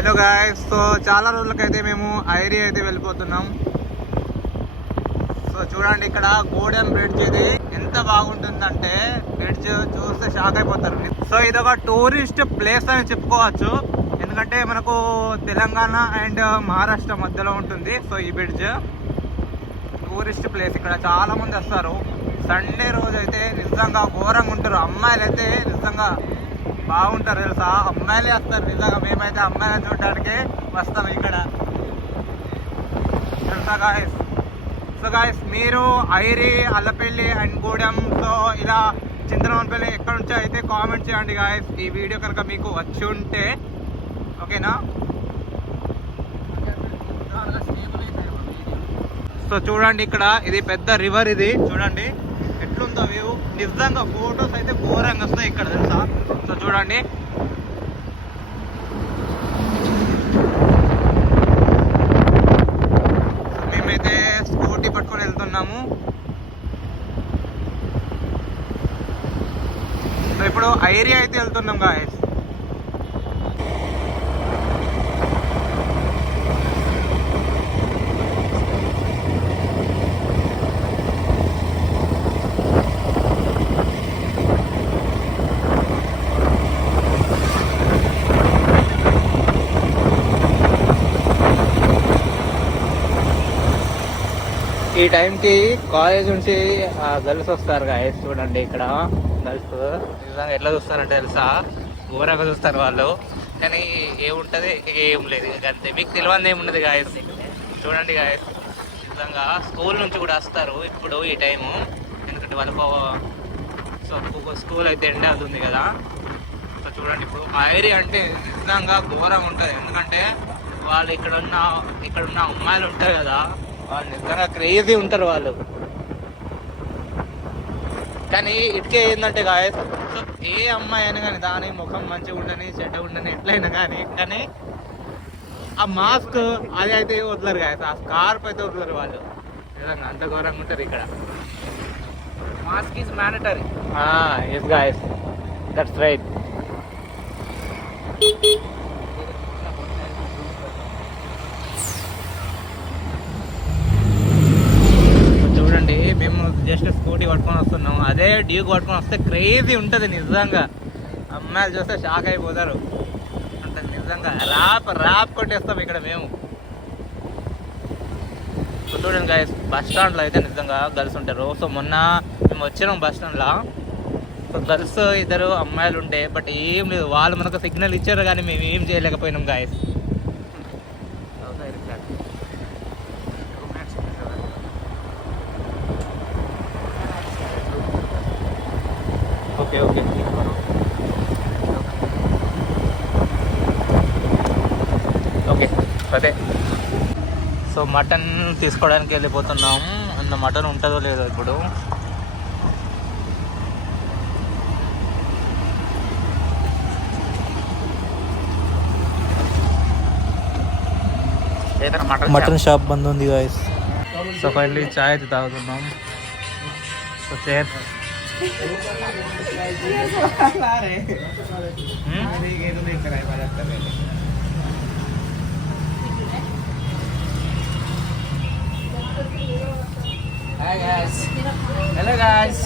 Hello guys, so చాలా రోజులకైతే మేము ఐరి అయితే వెళ్ళిపోతున్నాం. సో చూడండి, ఇక్కడ గోల్డెన్ బ్రిడ్జ్ ఇది ఎంత బాగుంటుందంటే బ్రిడ్జ్ చూస్తే షాక్ అయిపోతారు. సో ఇది ఒక టూరిస్ట్ ప్లేస్ అని చెప్పుకోవచ్చు, ఎందుకంటే మనకు తెలంగాణ అండ్ మహారాష్ట్ర మధ్యలో ఉంటుంది. సో ఈ బ్రిడ్జ్ టూరిస్ట్ ప్లేస్, ఇక్కడ చాలా మంది వస్తారు. సండే రోజు అయితే నిజంగా ఘోరంగా ఉంటారు. అమ్మాయిలు అయితే నిజంగా బాగుంటారు తెలుసా, అమ్మాయిలే వస్తారు నిజంగా. మేమైతే అమ్మాయిలను చూడడానికి వస్తాం ఇక్కడ తెలుసా గాయస్. సో గాయస్, మీరు ఐరి, అల్లపల్లి అండ్ గూడెం, సో ఇలా చింతనపల్లి ఎక్కడ నుంచో అయితే కామెంట్ చేయండి గాయస్, ఈ వీడియో కనుక మీకు వచ్చి ఉంటే. ఓకేనా? సో చూడండి, ఇక్కడ ఇది పెద్ద రివర్, ఇది చూడండి ఎట్లుందో వ్యూ. నిజంగా ఫొటోస్ అయితే ఘోరంగా వస్తాయి ఇక్కడ తెలుసా. సో చూడండి, మేమైతే స్కూటీ పట్టుకొని వెళ్తున్నాము. సో ఇప్పుడు ఐరియా అయితే వెళ్తున్నాం గాయస్. ఈ టైంకి కాలేజ్ నుంచి గర్ల్స్ వస్తారు గాయస్. చూడండి ఇక్కడ గర్ల్స్ నిజంగా ఎట్లా చూస్తారంటే తెలుసా, ఘోరంగా చూస్తారు వాళ్ళు. కానీ ఏముంటుంది, ఏం లేదు అంతే. మీకు తెలియదు ఏమున్నది గాయస్. చూడండి గాయస్, నిజంగా స్కూల్ నుంచి కూడా వస్తారు ఇప్పుడు ఈ టైము, ఎందుకంటే వాళ్ళకు సో స్కూల్ అయితే ఎండ్ అవుతుంది కదా. సో చూడండి, ఇప్పుడు ఐరి అంటే నిజంగా ఘోరంగా ఉంటుంది, ఎందుకంటే వాళ్ళు ఇక్కడున్న అమ్మాయిలు ఉంటారు కదా, వాళ్ళు నిజంగా క్రేజీ ఉంటారు వాళ్ళు. కానీ ఇటుకే ఏంటంటే గాయస్, సో ఏ అమ్మాయి అయినా కానీ దాని ముఖం మంచిగా ఉండని చెడ్డ ఉండని ఎట్లయినా కానీ ఆ మాస్క్ అది అయితే వదలరు గాయస్, ఆ స్కార్ప్ అయితే వదలరు వాళ్ళు. నిజంగా అంత ఘోరంగా ఉంటారు ఇక్కడ. Mask is mandatory. Yes guys, that's right. చూడండి, మేము జస్ట్ స్కూటీ పట్టుకొని వస్తున్నాం, అదే డ్యూక్ పట్టుకొని వస్తే క్రేజీ ఉంటుంది నిజంగా. అమ్మాయిలు చూస్తే షాక్ అయిపోతారు అంటే నిజంగా. ర్యాప్ కొట్టేస్తాం ఇక్కడ మేము. చూడండి గాయస్, బస్ స్టాండ్లో అయితే నిజంగా గర్ల్స్ ఉంటారు. సో మొన్న మేము వచ్చినాం బస్ స్టాండ్లో, సో గర్ల్స్ ఇద్దరు అమ్మాయిలు ఉండే, బట్ ఏం లేదు, వాళ్ళు మనకు సిగ్నల్ ఇచ్చారు కానీ మేము ఏం చేయలేకపోయినాం గాయస్. ఓకే ఓకే ఓకే అదే. సో మటన్ తీసుకోవడానికి వెళ్ళిపోతున్నాం. అంత మటన్ ఉంటుందో లేదో ఇప్పుడు. మటన్ షాప్ బంద్ ఉంది గాయస్. సో ఫైనలీ చాయ్ అయితే తాగుతున్నాం. So cheers Hi guys. Hello guys.